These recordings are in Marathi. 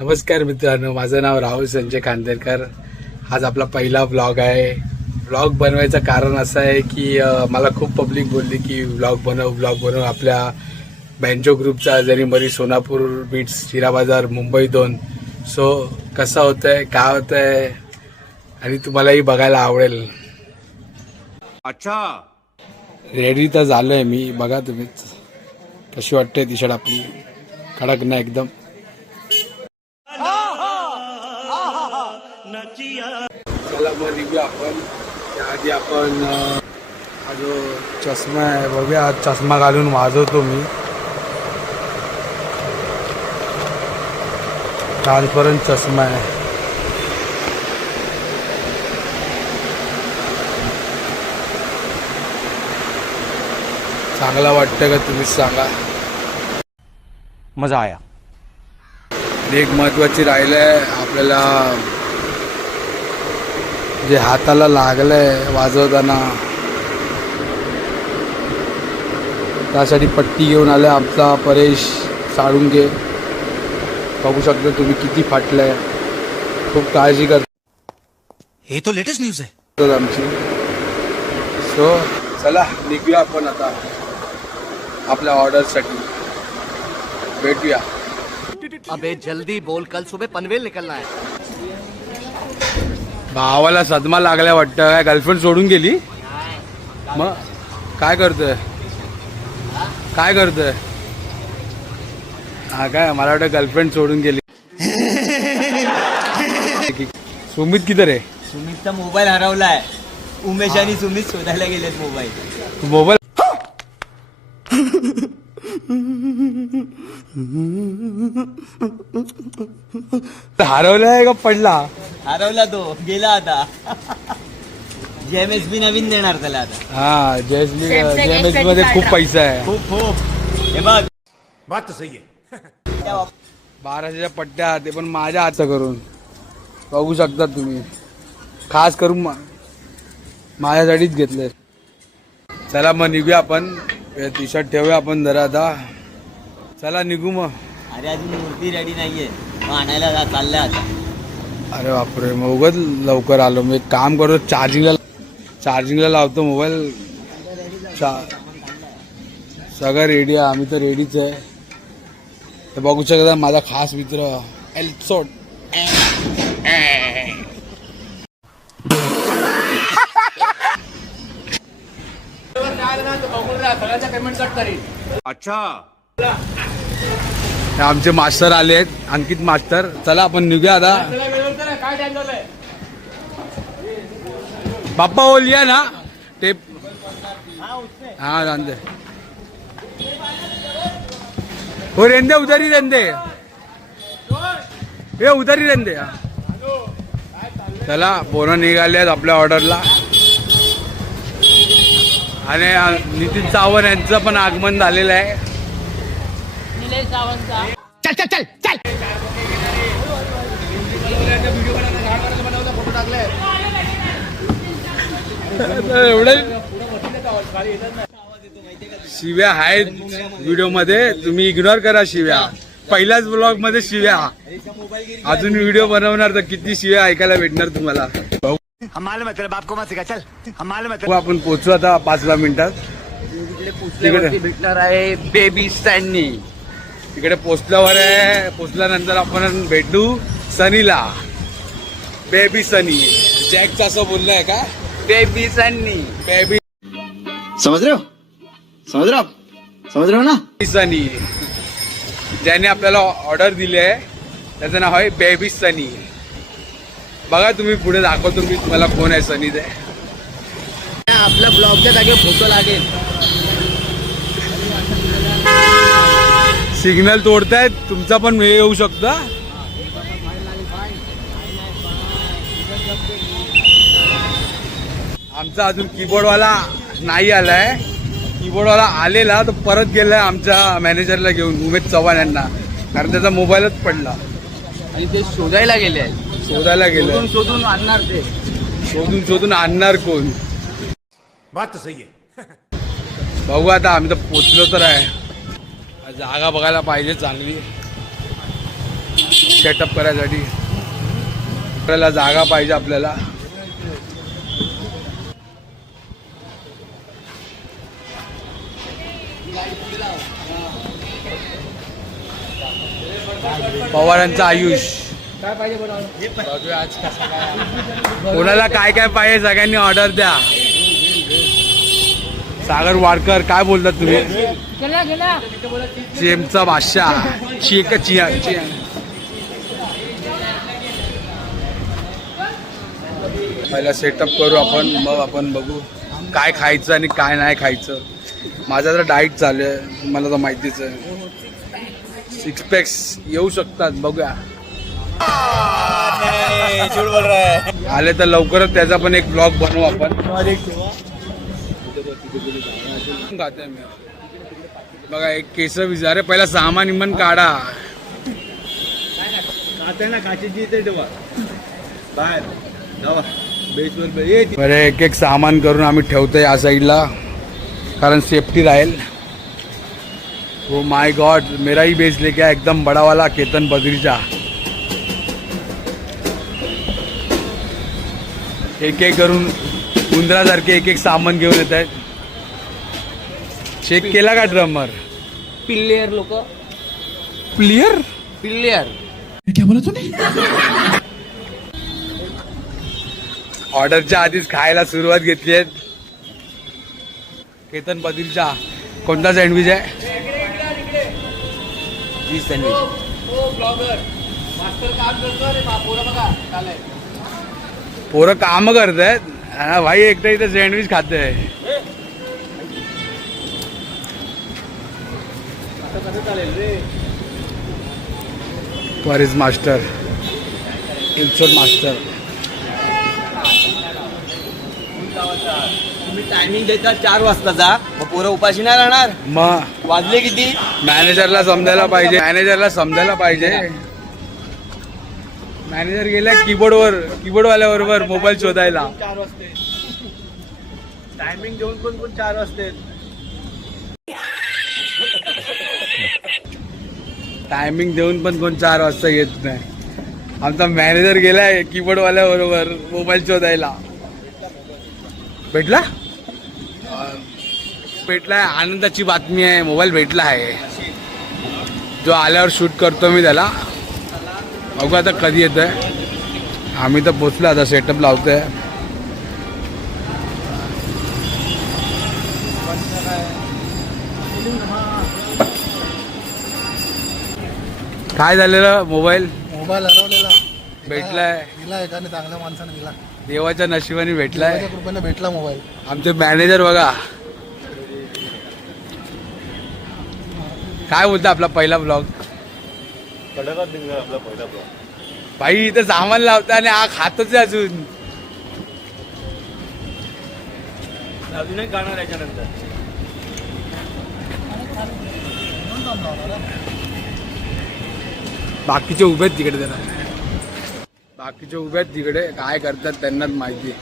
नमस्कार मित्रांनो, माझं नाव राहुल संजय खांदेकर। आज आपला पहिला व्लॉग आहे। व्लॉग बनवायचं कारण असं आहे की मला खूप पब्लिक बोलली की व्लॉग बनव आपल्या बँजो ग्रुपचा जरीमरी सोनापूर बीट्स शिरा बाजार मुंबई 2। सो कसं होतंय, काय होतंय आणि तुम्हालाही बघायला आवडेल। अच्छा रेडी तर झालोय मी, बघा तुम्हीच कशी वाटते टी शर्ट आपली, कडक ना एकदम। चला मग निघूया आपण। त्याआधी आपण हा जो चष्मा आहे बघूया, चष्मा घालून वाजवतो मी। ट्रान्सपरंट चष्मा आहे। चांगला वाटतं का तुम्हीच सांगा। मजा आया। एक महत्त्वाची राहिलंय आपल्याला, जे हाताला लागलंय वाजवताना त्यासाठी पट्टी घेऊन आलाय आमचा परेश साळुंगे। बघू शकता तुम्ही किती फाटलंय, खूप काळजी करतो हे तो लेटेस्ट न्यूज आहे आमची। सो चला निघूया आपण आता आपल्या ऑर्डरसाठी, भेटूया। अबे जल्दी बोल, कल सुबह पनवेल निकलना है। भावाला सदमा लागलाय वाटतं, काय गर्लफ्रेंड सोडून गेली? मग काय करतोय, काय करतोय? हा काय, मला वाटतं गर्लफ्रेंड सोडून गेली। सुमित किधर आहे? सुमितचा मोबाईल हरवलाय। उमेश आणि सुमित शोधायला गेलेत मोबाईल। मोबाईल हरवलाय का पडला? हरवला तो, गेला आता। जेएमएस बी नवीन देणार त्याला आता। हा, जेएमएस मध्ये खूप पैसा आहे। खूप हे बघ, बात तो सही है। 1200च्या पट्ट्या, ते पण माझ्या हातचं करून, बघू शकता तुम्ही। खास करून माझ्यासाठीच घेतले। चला मग निघूया आपण, टी शर्ट ठेवूया आपण जरा आता। चला निघू मग। अरे अजून मूर्ती रेडी नाहीये, मग आणायला चाललंय आता। अरे बापरे, मग उगाच लवकर आलो मी। एक काम करतो, चार्जिंगला लावतो मोबाईल। सगळं रेडी आहे, आम्ही तर रेडीच आहे। ते बघू शकता माझा खास मित्र एल्सोट। अच्छा आमचे मास्टर आले आहेत, अंकित मास्टर। चला आपण निघूया आता। बाप्पा वो लिया ना टेप? हाँ जानते। वो रेंदे उधर ही रेंदे, ये उधर ही रेंदे। चला पोरं निघाले आहेत आपल्या ऑर्डरला, आणि नितीन सावंत यांचं पण आगमन झालेलं आहे। चल चल चल चल। एवढं शिव्या आहेत व्हिडिओ मध्ये, तुम्ही इग्नोर करा शिव्या। पहिल्याच ब्लॉग मध्ये शिव्या, अजून व्हिडिओ बनवणार तर किती शिव्या ऐकायला भेटणार तुम्हाला। हम मालूम है तेरे बाप को मत सिखा, चल हम मालूम है। आपण पोहोचू आता 5-10 मिनिटात। तिकडे भेटणार आहे बेबी स्टँडनी। तिकडे पोचल्यावर आहे, पोचल्यानंतर आपण भेटू सनीला। बेबी सनी, जॅकचं असं बोलणं आहे का? बेबी सन्नी, बेबी समझ रहे हो, समझ रहे हो आप, समझ रहे हो ना। सनी, ज्याने आपल्याला ऑर्डर दिली आहे त्याचं नाव आहे बेबी सनी। बघा तुम्ही, पुढे दाखवतो मी तुम्हाला कोण आहे सनी ते। आपल्या ब्लॉगच्या जागे फोटो लागेल। सिग्नल तोडतायत, तुमचा पण हे येऊ शकता। आमचा अजून कीबोर्डवाला नाही आलाय। कीबोर्डवाला आलेला तर परत गेलाय आमच्या मॅनेजरला घेऊन, उमेश चव्हाण यांना, कारण त्याचा मोबाईलच पडला आणि ते शोधायला गेले, शोधायला गेलं। शोधून आणणार ते, शोधून आणणार कोण? बात तो सही है। बघू आता, आम्ही तर पोचलो तर आहे। जागा बघायला पाहिजे चांगली। सेटअप करायसाठी आपल्याला जागा पाहिजे आपल्याला. पवारांचा आयुष बघूया आज कसा काय, कोणाला काय काय पाहिजे सगळ्यांनी ऑर्डर द्या. सागर वाडकर काय बोलतात तुम्ही? चेमचा बादशाह चिया पहिला सेटअप करू आपण, मग आपण बघू काय खायचं आणि काय नाही खायचं. माझा तर डाईट चालू आहे, मला तर माहितीच आहे. 6 पॅक्स येऊ शकतात, बघूया. आले तर लवकरच त्याचा पण एक ब्लॉग बनवू आपण. खाते मी बघा, एक केस विचारे पहिला सामान इमान काढा. बरं, एक एक सामान करून आम्ही ठेवतोय या साईडला, कारण सेफ्टी राहील. ओ माय गॉड, मेरा ही बेस लेके आया एकदम बड़ा वाला केतन बद्रीचा. एक एक करून उंदरासारखे एक एक सामान घेऊन येत आहेत. चेक केला का ड्रमर? पिल्लेर लोक प्लेयर पिल्लेर ऑर्डरच्या आधीच खायला सुरुवात घेतली आहे. केतन बद्रीचा कोणता सँडविच आहे? Cheese sandwich. पोरं काम करतायत, भाई एकटा इथं सँडविच खाते. इज मास्टर इन्सोड मास्टर. तुम्ही टायमिंग देता 4 वाजताचा, मग पोरं उपाशी नाही राहणार. मग वाजले किती? मॅनेजरला समजायला पाहिजे. मॅनेजर गेला कीबोर्डवाल्याबरोबर मोबाईल शोधायला. 4 वाजते टायमिंग देऊन कोण 4 वाजते. टायमिंग देऊन पण कोण 4 वाजता येत नाही. आमचा मॅनेजर गेलाय कीबोर्डवाल्याबरोबर मोबाईल शोधायला. भेटला? भेटलाय, आनंदाची बातमी आहे. मोबाईल भेटला आहे. जो आल्यावर शूट करतो मी त्याला. बघू आता कधी येतोय. आम्ही तर पोचलो, आता सेटअप लावतोय. काय झालेलं? मोबाईल हरवलेला भेटलाय. दिला एकाने चांगल्या माणसाने दिला. देवाच्या नशिबाने भेटलाय. कृपेने भेटला मोबाईल. आमचे मॅनेजर बघा काय बोलता. आपला पहिला ब्लॉग भाई इथं सामान लावता आणि हा खातच आहे अजून. अजूनही गाणार याच्यानंतर. बाकीचे उभे आहेत तिकडे, जरा बाकीचे उभे आहेत तिकडे, काय करतात त्यांनाच माहिती.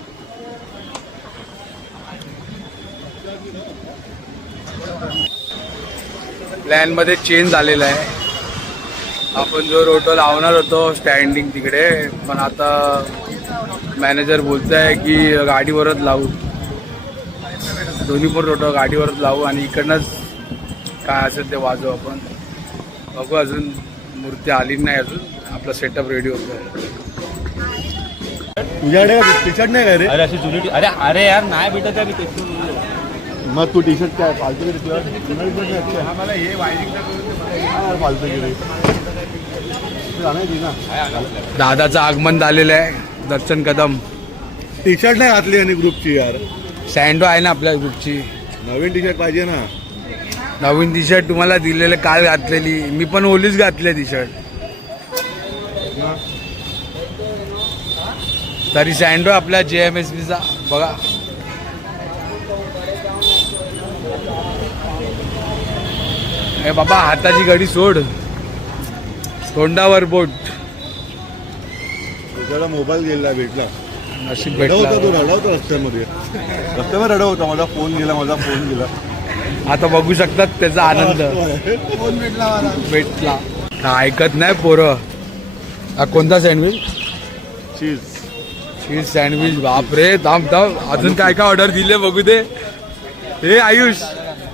प्लॅन मध्ये चेंज झालेला आहे. आपण जो रोटो लावणार होतो स्टँडिंग तिकडे, पण आता मॅनेजर बोलताय की गाडीवरच लावू. दोन्ही पण रोटो गाडीवरच लावू आणि इकडनंच काय असेल ते वाजवू आपण. बघू, अजून मूर्ती आली नाही, अजून आपला सेटअप रेडी होतोय. तुझ्याकडे टी शर्ट नाही काय रे? अरे अशी जुनी अरे यार नाही भेटत आहे. मी तेच मग तू टी शर्ट काय फालतू मला हे वायरिंग फालतू गिरे दादाचं आगमन झालेलं आहे. दर्शन कदम टी शर्ट नाही घातली आणि ग्रुपची यार. सँडो आहे ना आपल्या ग्रुपची. नवीन टी शर्ट पाहिजे ना. नवीन टी शर्ट तुम्हाला दिलेलं, काल घातलेली मी पण, ओलीच घातली टी शर्ट. तरी सँडो आपल्या JMSBचा बघा. ए बाबा, हाताची घडी सोड, तोंडावर बोट. तुझ्याला मोबाईल गेला भेटला. नशीब रडवता भेटला. तू रडवता रस्त्यामध्ये रडवता. माझा फोन गेला. आता बघू शकतात त्याचा आनंद. फोन भेटला मला. भेटला. ऐकत नाही पोरं. हा कोणता सँडविच? चीज चीज सँडविच. बापरे, थांब थांब, अजून काय काय ऑर्डर दिले बघू दे. हे आयुष,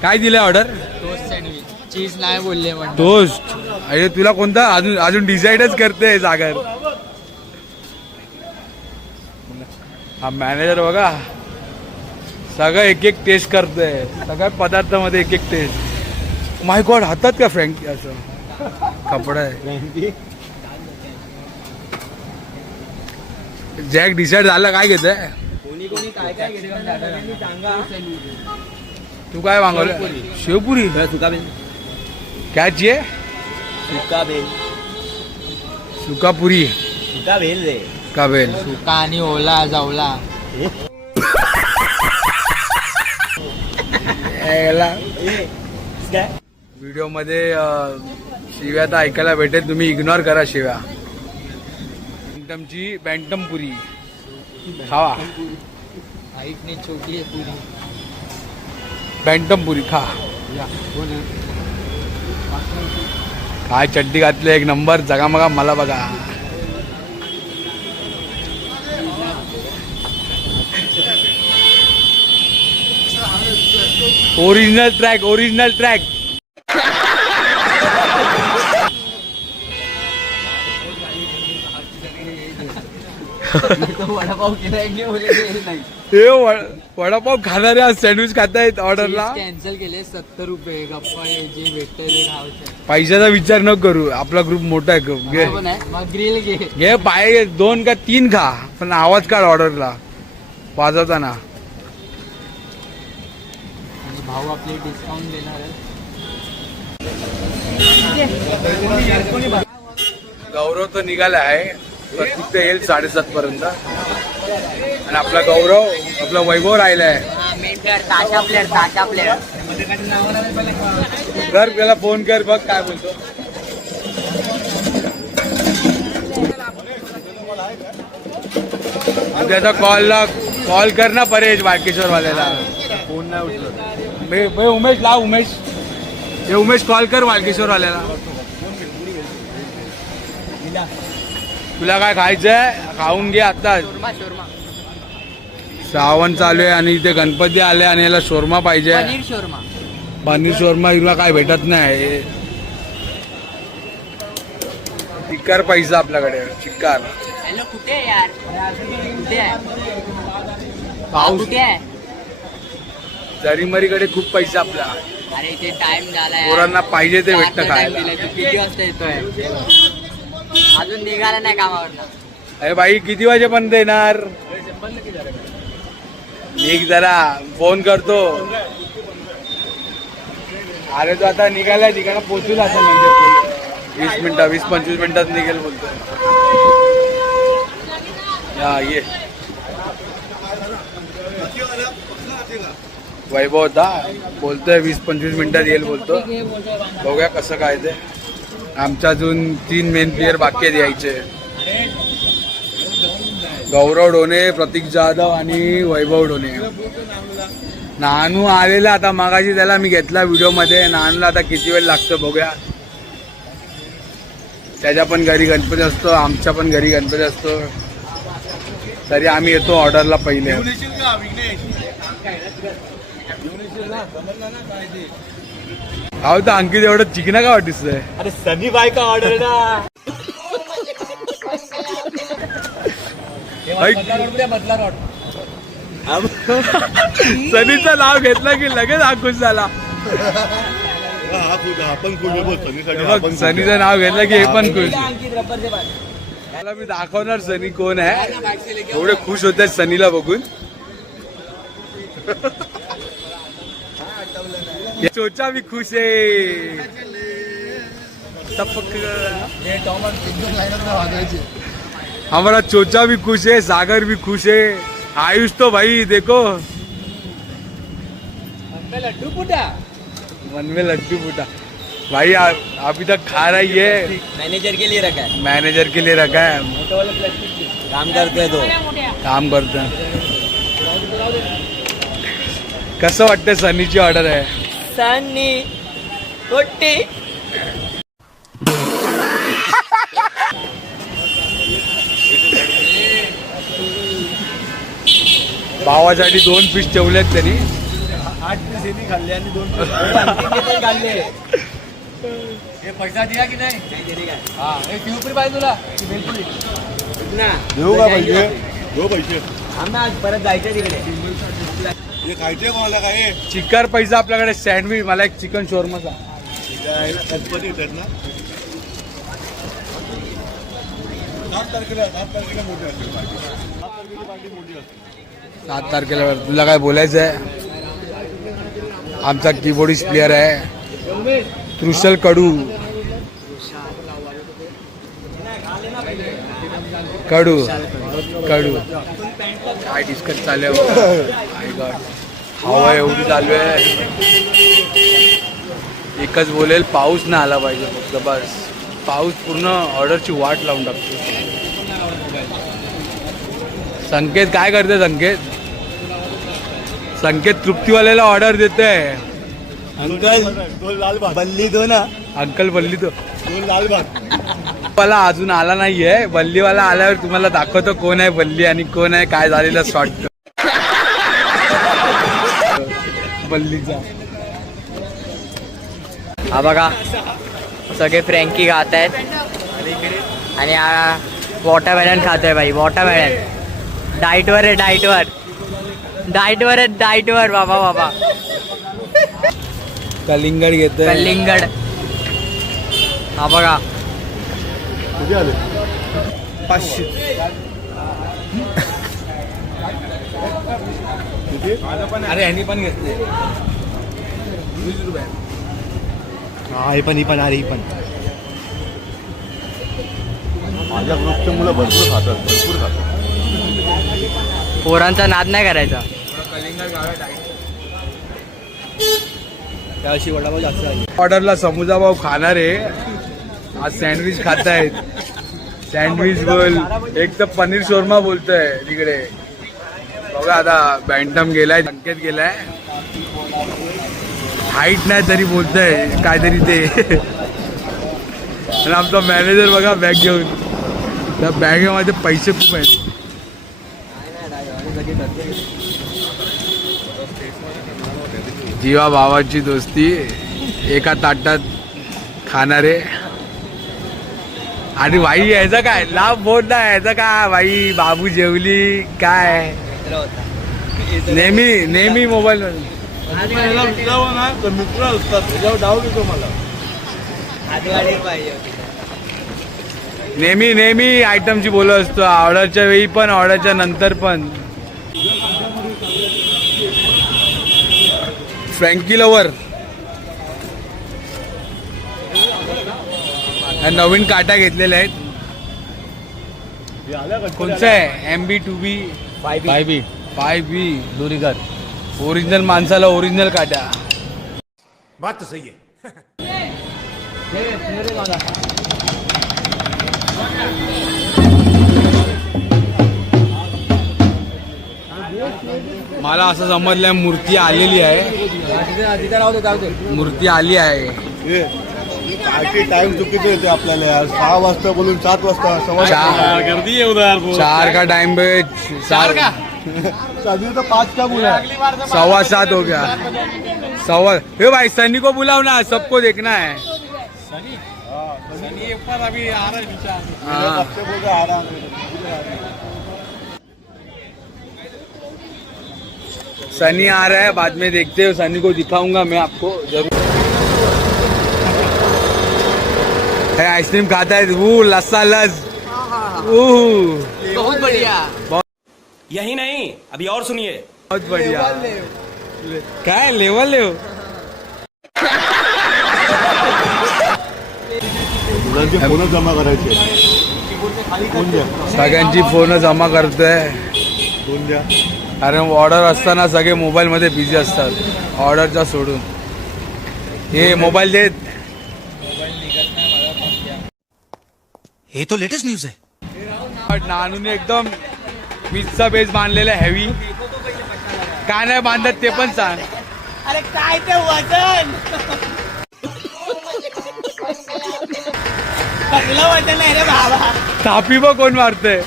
काय दिले ऑर्डर? Toast sandwich. चीज नाही बोलले म्हणून. टोस्ट. अरे तुला कोणता अजून अजून डिसाइडच करते सागर. हा मॅनेजर बघा, सगळं एक एक टेस्ट करतोय, सगळ्या पदार्थामध्ये एक एक टेस्ट. माय गॉड, हातात का फ्रँकी असं कपडा आहे. जॅक डिसाइड झालं काय घेत आहे? कोणी कोणी काय काय घेतलं सांगा. तू काय मागवलं? शेवपुरी. सुका बेल. काय चाहिए? सुका बेल. सुकापुरी. सुका बेल रे. का बेल? सुका आणि ओला जावला. व्हिडिओ मध्ये शिव्या तर ऐकायला भेटेल, तुम्ही इग्नोर करा शिव्या. बँटमची बँटम पुरी खावा. हाईटने छोटी आहे पुरी. बँटम पुरी खा. काय चड्डी घातली एक नंबर, जगामगा मला बघा. Original track, original track. Vada pav केला नाही. हे वडापाव खाणारे आज सँडविच खातायत ऑर्डरला. कॅन्सल केले 70 रुपये. गप्पा जे भेटतंय ते खायचं. पैशाचा विचार न करू, आपला ग्रुप मोठा आहे. ग्रुप घे मग ग्रिल घे. घे, पाय 2 का 3 खा, पण आवाज काढ ऑर्डरला वाजवताना. भाऊ आपले डिस्काउंट देणार आहे. गौरव तर निघाला आहे, प्रतीक तर येईल 7:30 पर्यंत. आणि आपला गौरव, आपला वैभव राहिलाय. कर त्याला फोन कर, बघ काय बोलतो. उद्याचा कॉल कर ना परेश वाळकेश्वर वाल्याला. फोन नाही उचलत. उमेश लाव, उमेश कॉल कर वाळकेश्वर वाल्याला. तुला काय खायचंय खाऊन घे आता. श्रावण चालू आहे आणि इथे गणपती आले आणि याला शोरमा पाहिजे. पनीर शोरमा तुला काय भेटत नाही. चिक्कार पैसा आपल्याकडे, चिक्कार. हॅलो कुठे आहे यार? कुठे आहे? पाऊस कुठे आहे? जरीमरीकडे खूप पैसा आपला. अरे इथे टाइम झालाय. पोरांना पाहिजे ते भेटतं खायला. किती वाजता येतोय? अजून निघाला नाही कामावरनं. अरे भाई किती वाजेपर्यंत येणार? निघ जरा, फोन करतो. अरे तो आता निघाला, तिकडे पोचून असं म्हणजे 20 मिनिटं 20-25 मिनिटात निघेल बोलतो. या ये वैभव होता, बोलतोय 20-25 मिनिटात येईल बोलतो. बघूया कसं काय ते. आमच्या अजून 3 मेन प्लेयर बाकी आहेत यायचे. गौरव ढोणे, प्रतीक जाधव आणि वैभव ढोणे. नानू आलेला आता मागाशी, त्याला मी घेतला व्हिडिओ मध्ये. नानूला आता किती वेळ लागतो बघूया. त्याच्या पण घरी गणपती असतो, आमच्या पण घरी गणपती असतो, तरी आम्ही येतो ऑर्डरला पहिले. काय तर अंकित एवढं चिकना का वाटतंय? अरे सनी बाय का ऑर्डर ना. सनीचं नाव घेतलं की लगेच हा खुश झाला. आपण सनीचं नाव घेतलं की हे पण खुश. मला मी दाखवणार सनी कोण आहे. एवढे खुश होते सनीला बघून. सोचा भी खुश है. हमारा चोचा भी खुश है, सागर भी खुश है, आयुष तो भाई देखो लड्डू पुटा. मन में लड्डू फूटा भाई. अभी तक खा रहा ही है. मैनेजर के लिए रखा है. मैनेजर के लिए रखा है. काम करते हैं तो काम करते हैं. कसं वाटतं? सनीची ऑर्डर आहे. सनी कुट्टी. भावासाठी 2 पीस ठेवलेत त्यांनी. 8 पीस यांनी खाल्ले आणि 2 पीस खाल्ले. पैसा दिया की नाही? हा एक रुपये पाहिजे तुला ना. देऊ का पैसे? देऊ पैसे. आम्ही आज परत जायचं तिकडे. हे खायचे कोणाला काय? चिकन पैसा आपल्याकडे. सँडविच, मला एक चिकन शोरमा सांग. गणपती येतात ना. 7 तारखेला मोठी असते पार्टी. 7 तारखेला पार्टी मोठी असते. 7 तारखेला. तुला काय बोलायचं आहे? आमचा कीबोर्डिस्ट प्लेअर आहे तृषल कडू. कडू कडू काय डिस्कस चालू आहे? हवा एवढी चालू आहे. एकच बोलेल, पाऊस नाही आला पाहिजे फक्त बस. पाऊस पूर्ण ऑर्डरची वाट लावून टाकतो. संकेत काय करते? संकेत तृप्तीवाल्याला ऑर्डर देते. अंकल 2 लाल भात. बल्ली दो ना. अंकल बल्ली तो 2 लाल भात. मला अजून आला नाहीये. बल्लीवाला आल्यावर तुम्हाला दाखवतो कोण आहे बल्ली आणि कोण आहे काय झालेलं शॉर्ट बल्लीचा. हा बघा सगळे फ्रँकी खात आहेत आणि वॉटरमेलन खातोय भाई. वॉटरमेलन डाईटवर आहे. डाईटवर बाबा. कलिंगड घेतोय. कलिंगड. हा बघा किती आले? 500. अरे ह्यांनी पण घेतले 20 रुपये. हा ही पण अरे ही पण. माझ्या ग्रुपचे मुलं भरपूर खातात. पोरांचा नाद नाही करायचा. त्याशी वडापाव जास्त आहे. ऑर्डरला समुद्रा भाऊ खाणार आहे. आज सँडविच खातायत. सँडविच बोल. एक तर पनीर शोरमा बोलतोय तिकडे. बघा आता बँटम गेलाय, संकेत गेलाय. हाईट नाही तरी बोलतोय काहीतरी ते. आणि आमचा मॅनेजर बघा बॅग घेऊन. त्या बॅगेमध्ये पैसे खूप आहेत. जीवा भावाची दोस्ती. एका ताटात खाणारे. आणि भाई यायचं काय लाभ बोल ना. यायचं काय भाई बाबू जेवली काय. नेहमी मोबाईल मित्र असतात त्याच्यावर डाऊट येतो मला. नेहमी आयटमची बोलत असतो. ऑर्डरच्या वेळी पण ऑर्डरच्या नंतर पण. फ्रँकी लवर. नवीन काटा घेतलेल्या आहेत. कोणचं आहे? MB 2B 5B दोरीकर. ओरिजिनल माणसाला ओरिजिनल काटा. बात तो सही है. मला असं समजलंय मूर्ती आलेली आहे. मूर्ती आली आहे. पार्टी टाइम चुकीचं येते आपल्याला यार. 6 वाजता बोलून 7 वाजता. 4 का टाइम पे 4 का अभी तो 5 का बोला. 7:15 हो गया. हे भाई सनी को बुलाओ ना, सबको देखना है. हाँ. सनी आ रहा है, बाद में देखते हो. सनी को दिखाऊंगा मैं आपको जरूर. आइसक्रीम खाता है वो लस्सा लस. बहुत बढ़िया. यही नहीं, अभी और सुनिए. बहुत बढ़िया. काय लेवल ले. मुलांचे फोन जमा करायचे. फोन द्या. सगळ्यांची फोन जमा करतोय. फोन द्या. कारण ऑर्डर असताना सगळे मोबाईल मध्ये बिझी असतात. ऑर्डरचा सोडून हे मोबाईल देत. ये तो लेटेस्ट न्यूज है. नानूने एकदम मिसचा बेस बांधलेला हेवी. काय नाही बांधत ते पण सांग. अरे काय ते वजन. कसलं वजन आहे रे बाबा. थापी बघ कोण मारतंय.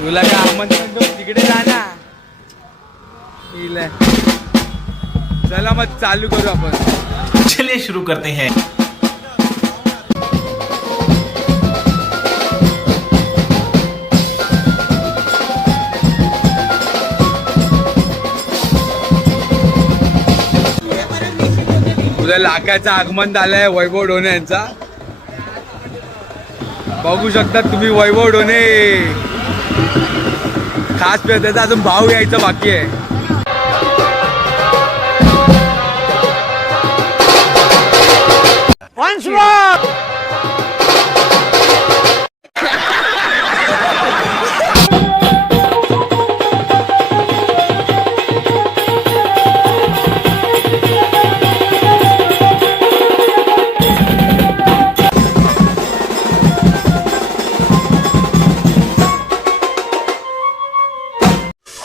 तुला काय आमंत्रण देऊन तिकडे जा ना. इले. चला मग चालू करू आपण. चलिए शुरू करते हैं. तुझ्या लाखाचं आगमन झालंय वैभव ढोणे यांचा. बघू शकता तुम्ही वैभव ढोणे खास त्याचा अजून भाव यायचा बाकी आहे.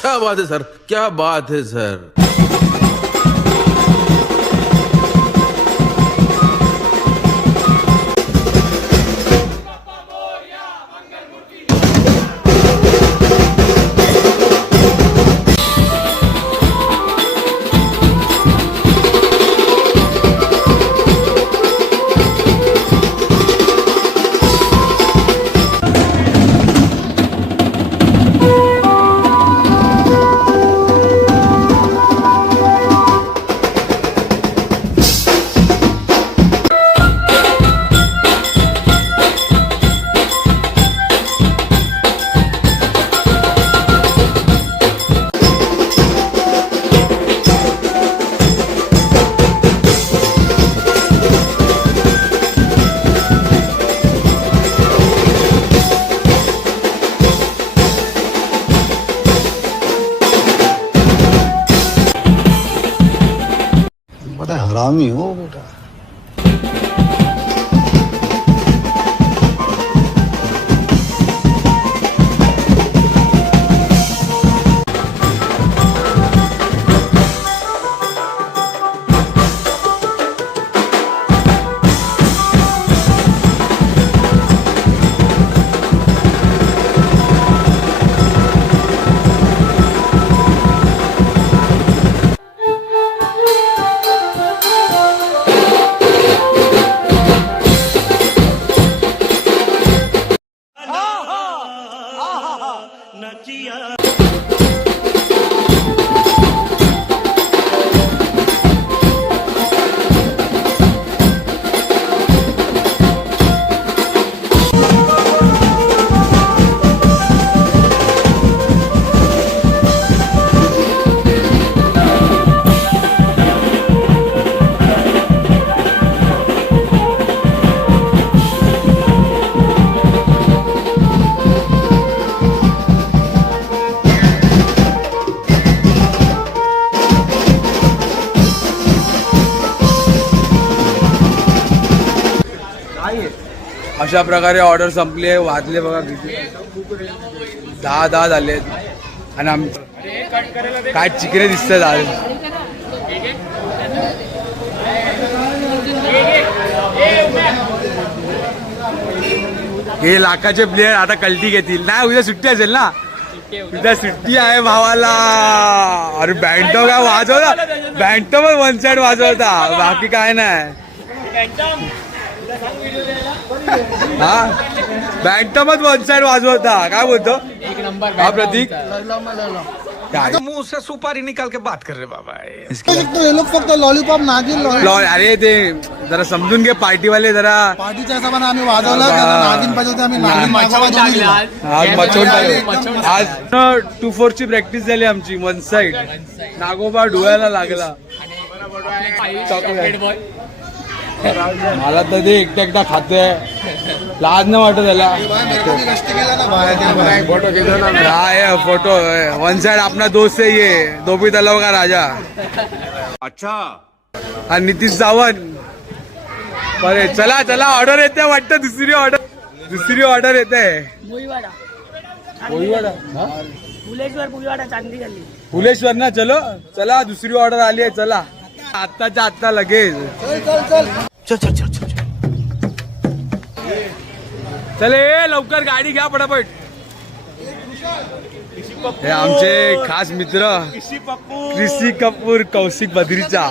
क्या बात है सर, क्या बात है सर. बड़ा हरामी हो बेटा. अशा प्रकारे ऑर्डर संपली आहे. वाजले बघा किती 10 झाले आणि काय चिकरे दिसतात आज. हे लाखाचे प्लेयर आता कल्टी घेतील. नाही उद्या सुट्टी असेल ना. उद्या सुट्टी आहे भावाला. अरे बँटो काय वाजवता. बँटो पण वन साइड वाजवता बाकी काय नाही. हा बँटमच वन साइड वाजवता. काय बोलतो एक नंबर हा प्रतीक. तो मुंह से सुपारी निकाल के बात कर रहे बाबा. हे लोक फक्त लॉलीपॉप नागिन अरे ते जरा समजून घे. पार्टीवाले जरा पार्टीच्या हिशोबाने आम्ही वाजवलं. नागिन पाहिजे होते आम्ही नागिन मागवून टाकलं. आज मचवून टाकलं. आज 2-4 ची प्रॅक्टिस झाली आमची. वन साइड नागोबा डोळ्याला लागला. मला तर ते एकटा खातोय. लाज नाही वाटत त्याला. फोटो वन साइड अपना दोस्त है ये दोपी तलाव का राजा. अच्छा. आणि नितीश सावंत. बरे चला चला ऑर्डर येते वाटतं. दुसरी ऑर्डर येते. फुलेश्वर ना. चलो चला दुसरी ऑर्डर आली आहे. चला आत्ताच्या आत्ता लगेच. चल लवकर गाडी घ्या पटापट. हे आमचे खास मित्र ऋषी कपूर, कौशिक बद्रीचा.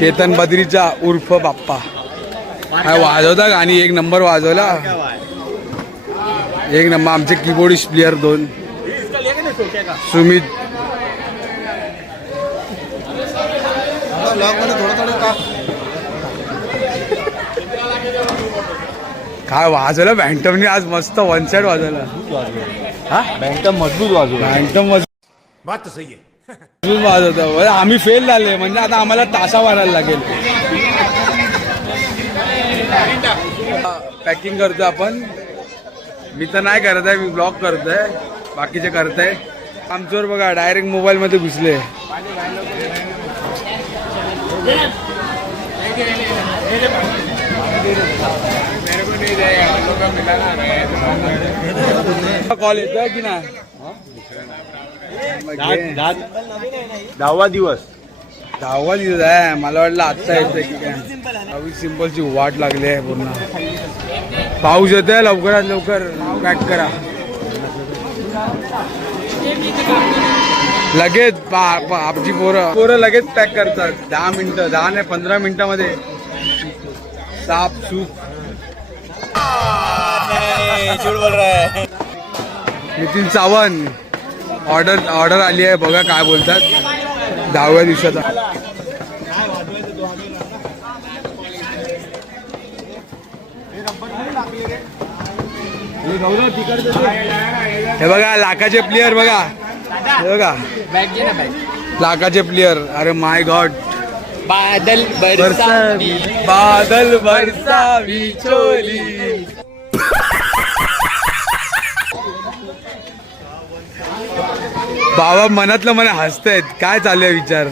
केतन बद्रीचा उर्फ बाप्पा. काय वाजवता गाणी, एक नंबर वाजवला. एक नंबर. आमचे कीबोर्डिस्ट प्लेअर 2 सुमित. काय वाजवलं बँटमने आज मस्त 1 साइड वाजवला. हा बँटम मजबूत वाजवला. बँटम मजबूत वाजवतो. आम्ही फेल झाले म्हणजे आता आम्हाला तासा मारायला लागेल. पॅकिंग करतो आपण. मी तर नाही करत आहे, मी ब्लॉग करतोय, बाकीचे करताय. आमच्यावर बघा डायरेक्ट मोबाईल मध्ये घुसले. कॉल येतोय की नाही? 10वा दिवस. 10वा दिवस आहे. मला वाटलं आत्ता येतोय की काय. 22 सिंपलची वाट लागली आहे पूर्ण. पाऊस येतोय, लवकरात लवकर पॅक करा. लगेच आमची पोरं लगेच पॅक करतात. 10 मिनिटं, 10 नाही 15 मिनिटामध्ये साफ सूप. नितीन सावंत ऑर्डर आली आहे, बघा काय बोलतात. 10व्या दिवसाचा हे बघा. लाखाचे प्लेयर बघा, हे बघा लाखाचे प्लेयर. अरे माय गॉड. बादल बरसावी चोली. बाबा मनातलं मला हसतायत. काय चालू आहे विचार.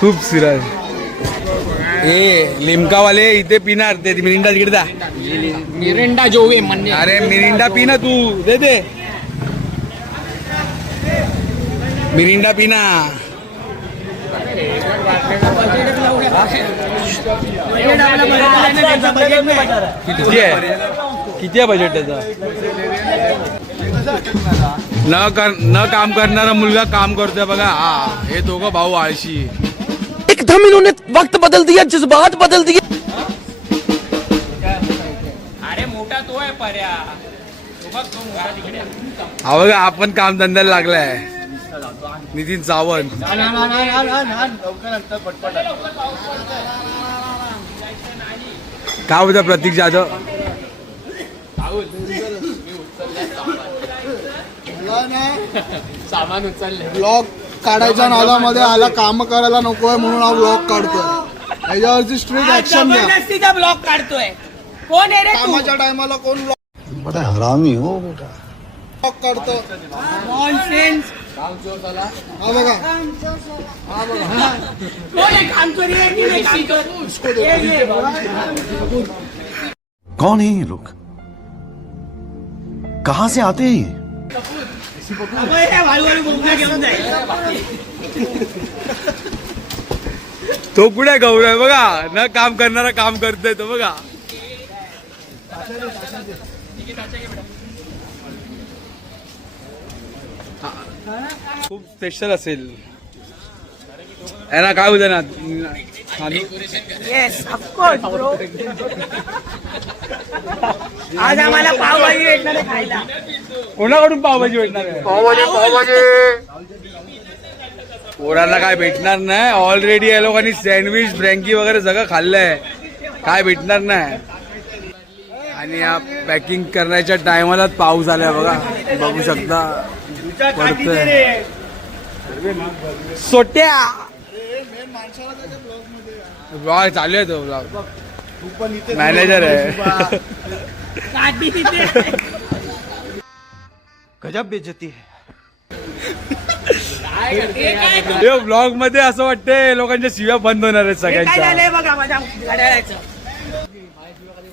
खूप सुरत. ए लिमकावाले इथे पिणार ते मिरिंडा तिकडे जा. मिरिंडा जोवे म्हणजे. अरे मिरिंडा पी ना तू. दे मिरिंडा पी ना. किती आहे बजेट त्याचा. न काम करणारा मुलगा काम करतोय बघा. हा हे दोघं भाऊ आळशी. एकदम इन्होंने वक्त बदल दिया, जज्बात बदल दिए. अरे मोठा तो आहे पर्या. हा बघा आपण काम धंद्याला लागलाय. नितीन सावंत. काय होतं प्रतीक जाधव. सामान उचलले. ब्लॉग काढायच्या नादामध्ये आला, काम करायला नकोय म्हणून हा ब्लॉग काढतोय. याच्यावरची स्ट्रिक्ट ऍक्शन घ्या. जबरदस्तीचा ब्लॉग काढतोय. कोण आहे रे तू. कामाच्या टायमाला कोण ब्लॉग हरामी हो बेटा. ब्लॉग काढतो. नॉनसेन्स. हा बघा, कोण आहे काम चोरी आहे की नाही काम चोरी. ये. कौन है ये लोग, कहां से आते हैं ये. हळूहळू बोगदा घेऊन जाईल. तो कुठे गौरव बघा. न काम करणारा काम करतोय तो बघा. खूप स्पेशल असेल. याला काय होतं ना. Yes of course bro. आज आम्हाला पावभाजी भेटणार आहे खायला. कोणाकडून पावभाजी भेटणार आहे. पोरांना काय भेटणार नाही. ऑलरेडी या लोकांनी सँडविच फ्रँकी वगैरे सगळं खाल्लंय. काय भेटणार नाही. आणि या पॅकिंग करण्याच्या टायमालाच पाऊस आलाय बघा. बघू शकता पडतोय. सोट्या ब्लॉग चालू आहे तो ब्लॉग. मॅनेजर आहे. गजब बेइज्जती है. ब्लॉग मध्ये असं वाटतंय लोकांच्या शिव्या बंद होणार आहेत सगळ्यांच्या. बघा माझ्या घड्याळाचं.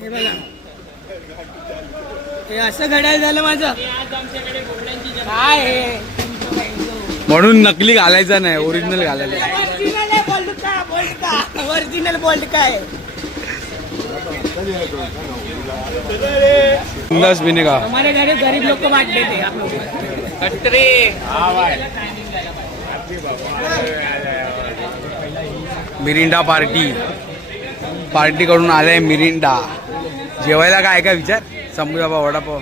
हे बघा हे असं घड्याळ झालं माझं. काय हे. म्हणून नकली घालायचा नाही, ओरिजिनल घालायचं. ओरिजिनल बोल्ट काय बिंदास पीने का हमारे घर गरीब लोग को बांट देते आप लोग मिरिंडा पार्टी कडून आलाय मिरिंडा. जेवायला काय का विचार समजा वडापाव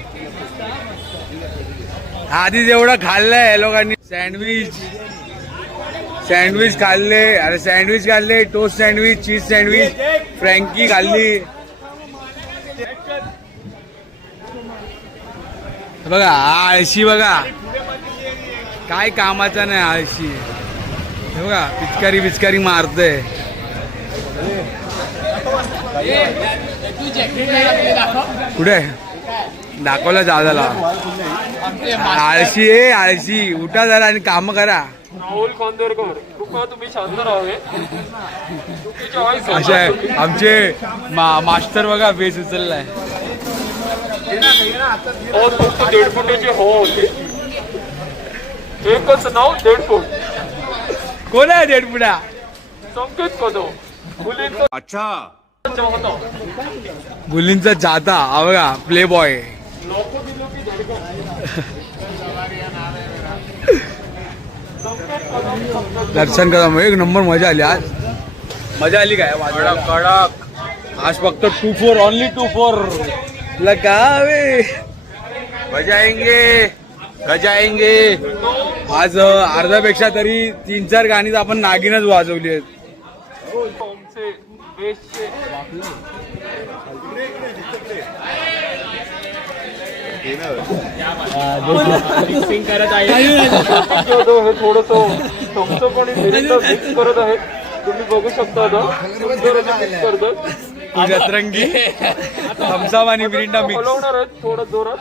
आधीच एवढं खाल्लंय या लोकांनी. सँडविच खाल्ले, अरे सँडविच खाल्ले, toast sandwich, cheese sandwich, Frankie खाल्ली. बघा आळशी बघा काय कामाचा नाही आळशी. हे बघा पिचकारी मारतोय. कुठे दाखवला दादाला. आळशी आहे आळशी. उठा जरा आणि काम करा. अशा आमचे मास्टर बघा बेस उचललाय. एकच नाव 1.5 फूट. कोण आहे डेडपुडा? संकेत कदम मुलींचा अच्छा मुलींचा चाहता हा बघा प्ले बॉय. दर्शन करा एक नंबर. मजा आली आज. मजा आली काय कडक. आज फक्त 2-4 ओनली 2-4 लगावे. गजाएंगे आज अर्ध्यापेक्षा तरी 3-4 गाणी आपण नागिनच वाजवली आहेत. हे थोडस तुमचं पण मिक्स करत आहे. तुम्ही बघू शकता आता मिक्स करतात. रंगी थम्सअप आणि मिरिंडा मिक्स. हलवणार आहेत थोडं जोरात.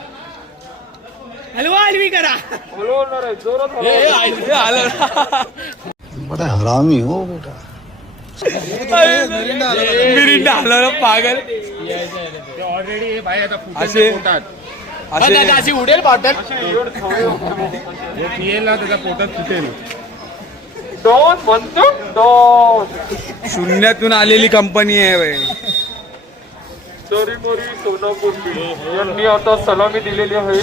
हलवी करा हलवणार आहेत जोरात. बड़ा हरामी हो बेटा. मिरिंडा हलवलं पागल. असे असे उडेल बॉटल. त्याच्या पोटात फुटेल. डॉन म्हणतो डॉन. शून्यातून आलेली कंपनी आहे बे. चरीमरी सोनापूर यांनी आता सलामी दिलेली आहे.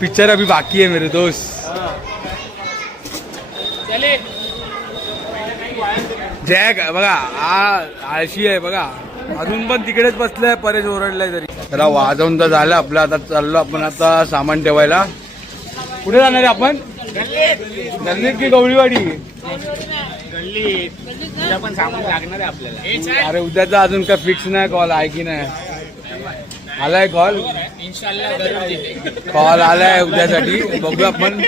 पिक्चर अभी बाकी है मेरे दोस्त. जॅक बघा हा आळशी आहे बघा. अजून पण तिकडेच बसलाय. परेश ओरडलाय तरी. जरा वाजवून तर झालं आपलं. आता चाललो आपण आता सामान ठेवायला. कुठे जाणार आहे आपण? गल्लीत की गवळीवाडी? पण सामान लागणार आहे आपल्याला. अरे उद्याचा अजून काय फिक्स नाही. कॉल आहे की नाही? आलाय कॉल. कॉल आलाय उद्यासाठी. बघू आपण.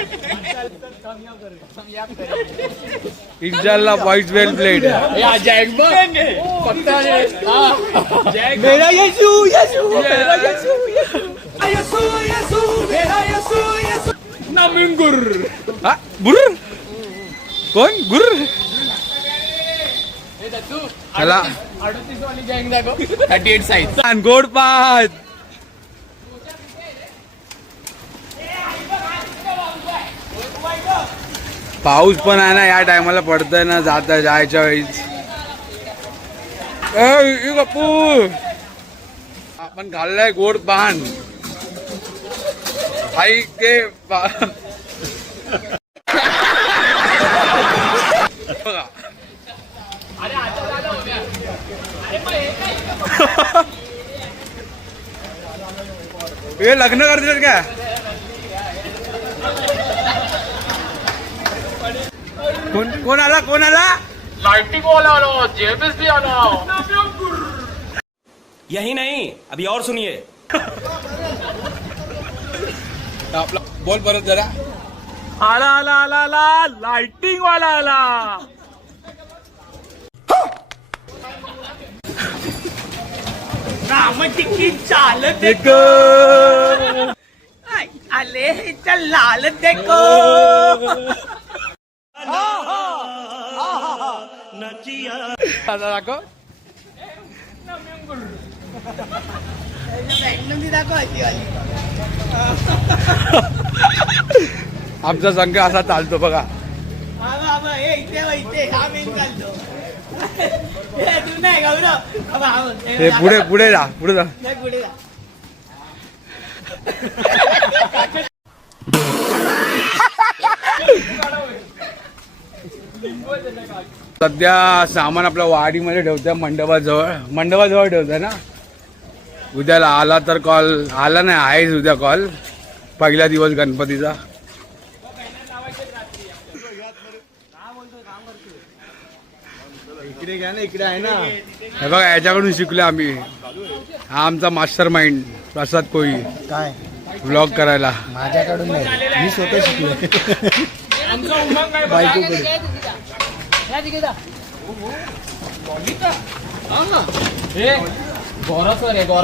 इंशाल्लाह व्हाइट वेल प्लेट. मेरा येशू येशू मेरा येशू येशू येशू मेरा येशू नमीन गुर. हा गुर कोण गुर? चला 38 वाली गँग दाखव. 38 साइज गोड पाच. पाऊस पण आहे ना या टायमाला पडतंय ना. जाता जायच्या वेळीच गप्पू आपण खाल्लाय गोड पान. आई ते हे लग्न करतील का? कोण आला? कोण आला? लाइटिंग वाला आलो. जेबीस भी आलो. यही नहीं अभी और सुनिए. आपला बोल परत जरा. आला आला आला आला लाइटिंग वाला आला. रामटिकी चालत एक आले चल लाल देखो. दाखव. आमचा संघ असा चालतो बघा. इथे हा मेन चालतो. तू नाही गौरव हे पुढे पुढे जा पुढे जा. पुढे जा. सध्या सामान आपल्या वाडीमध्ये ठेवतोय मंडपाजवळ ठेवतोय ना. उद्याला आला तर कॉल, आला नाही आहेच उद्या कॉल, पहिला दिवस गणपतीचा. इकडे घ्या ना, इकडे आहे ना. हे बघा याच्याकडून शिकलो आम्ही. हा आमचा मास्टर माइंड प्रसाद कोळी. काय व्लॉग करायला. माझ्याकडून नाही, मी स्वतः शिकलो.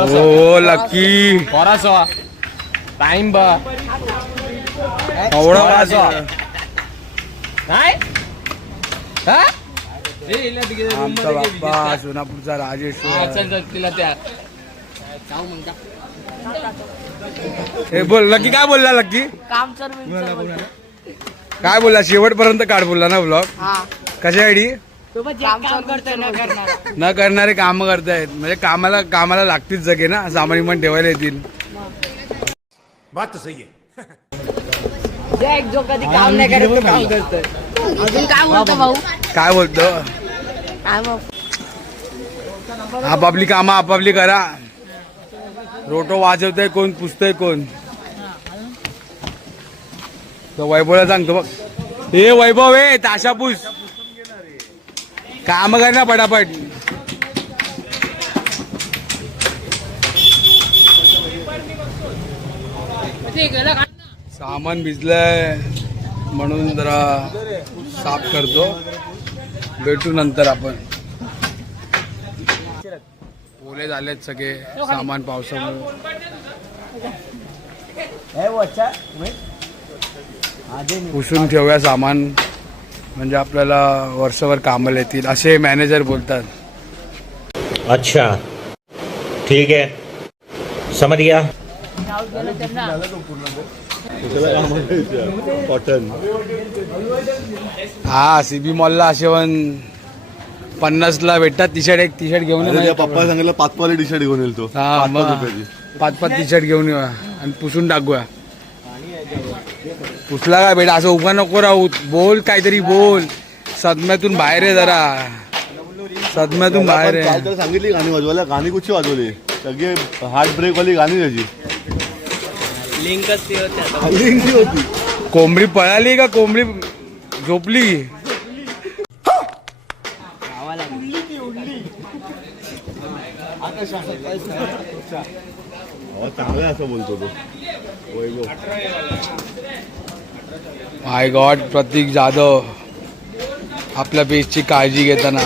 हो लकी टाइम बा आमचा बाप्पा सोनापूरचा राजेश्वर. हे बोल लकी, काय बोलला लकी? काम कर काय बोलला शेवटपर्यंत काढ बोलला ना ब्लॉग. कशासाठी? काम करतोय न करणार. न करणारे काम करतायत म्हणजे कामाला लागतीच जगे ना, सामान्य पण ठेवायला येतील. बात तो सही है. जो कधी काम नाही करत तो काम करतोय. अजून काय बोलतो भाऊ? काय बोलतो? काय मग आपापली कामं आपापली करा. रोटो वाजवतोय कोण, पुसतोय कोण. तो वैभवला सांगतो बघ, हे वैभव हे ताशा पुस, काम कर ना पटापट. सामान भिजलंय म्हणून जरा साफ करतो. भेटू नंतर आपण. ओले झालेत सगळे सामान पावसामुळे. पुसून ठेवूया सामान म्हणजे आपल्याला वर्षभर कामाला येतील असे मॅनेजर बोलतात. अच्छा ठीक है, समझ गया. हा सीबी मॉलला असे 50ला भेटतात. टी शर्ट, एक टी शर्ट घेऊन ये. पप्पा सांगितलं 5 वाले टी शर्ट घेऊन येईल तो. हा मग 5 टी शर्ट घेऊन येऊया आणि पुसून टाकूया. पुसला काय बेटा, असं उभा नको राहू. बोल काहीतरी बोल. सदम्यातून बाहेर आहे जरा, सदम्यातून बाहेर आहे. काल तर सांगितली गाणी वाजवायला, गाणी कुठची वाजवली? सगळे हार्ट ब्रेक वाली गाणी त्याची. लिंक होती. कोंबडी पळाली का कोंबडी झोपली? चांगलं असं बोलतो तो वैभव. माय गॉड, प्रतीक जाधव आपल्या बेसची काळजी घेताना.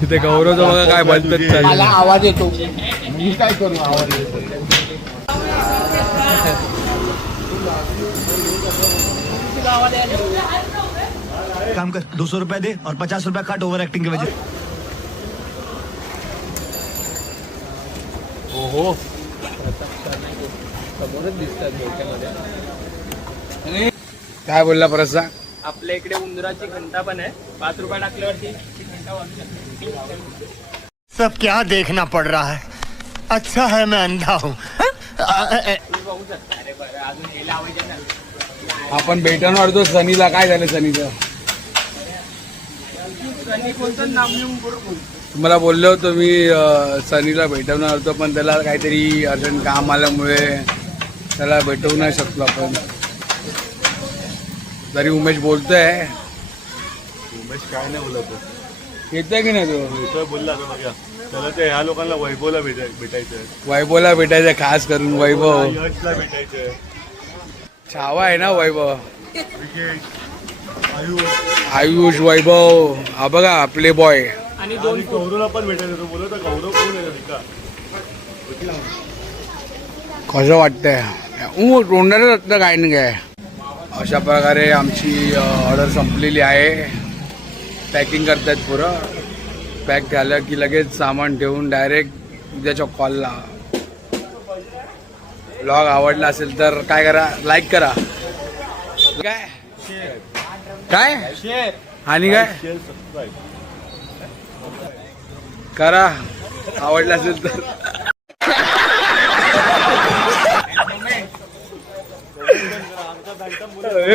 तिथे गौरवचं बघा काय बोलतात. मला आवाज येतो, मी काय करू? आवाज येतो. काम कर, 200 रुपया दे और 50 रुपया काट ओवर एक्टिंग की वजह. ओहो काय बोलला प्रसा? आपल्या इकडे उंदराची घंटा पण आहे. 5 रुपये टाकल्यावरती घंटा वाजू शकते. सब क्या देखना पड़ रहा है. अच्छा है मैं अंधा हूँ. आपण भेटून वाढतो सनीला. काय झालं सनीचं? तुम्हाला बोललो होतो मी सनीला भेटवणार होतो, पण त्याला काहीतरी अर्जंट काम आल्यामुळे त्याला भेटवू नाही शकलो आपण. तरी उमेश बोलतोय. उमेश काय नाही बोलत, येतोय की नाही तो? बोलला त्याला ते ह्या लोकांना वैभवला भेटायचंय. वैभवला भेटायचं, खास करून वैभव. यशला भेटायचंय. छावा आहे ना वैभव. आयुष, वैभव, हा बघा प्ले बॉय. आणि गौरवला पण भेटायचं. बोलत गौरव कोण आहे? कसं वाटतंय? तोंडाला रत्न काय नाही काय. अशा प्रकारे आमची ऑर्डर संपलेली आहे. पॅकिंग करतायत पुरं. पॅक झालं की लगेच सामान ठेवून डायरेक्ट उद्याच्या कॉलला. ब्लॉग आवडला असेल तर काय करा, लाईक करा. काय काय आणि काय करा आवडला असेल तर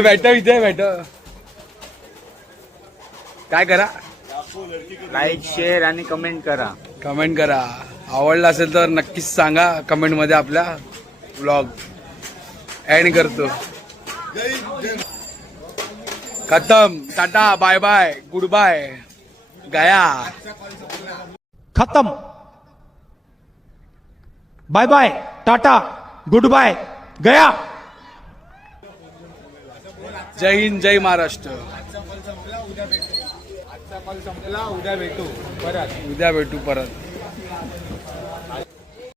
भेट इथे भेट काय करा लाईक शेअर आणि कमेंट करा. कमेंट करा आवडला असेल तर नक्कीच सांगा कमेंट मध्ये आपल्या व्लॉग एंड करतो. खतम tata bye bye goodbye गया खत्म. Bye bye tata goodbye गया. जय हिंद जय महाराष्ट्र. संपला उद्या भेटू परत. उद्या भेटू परत.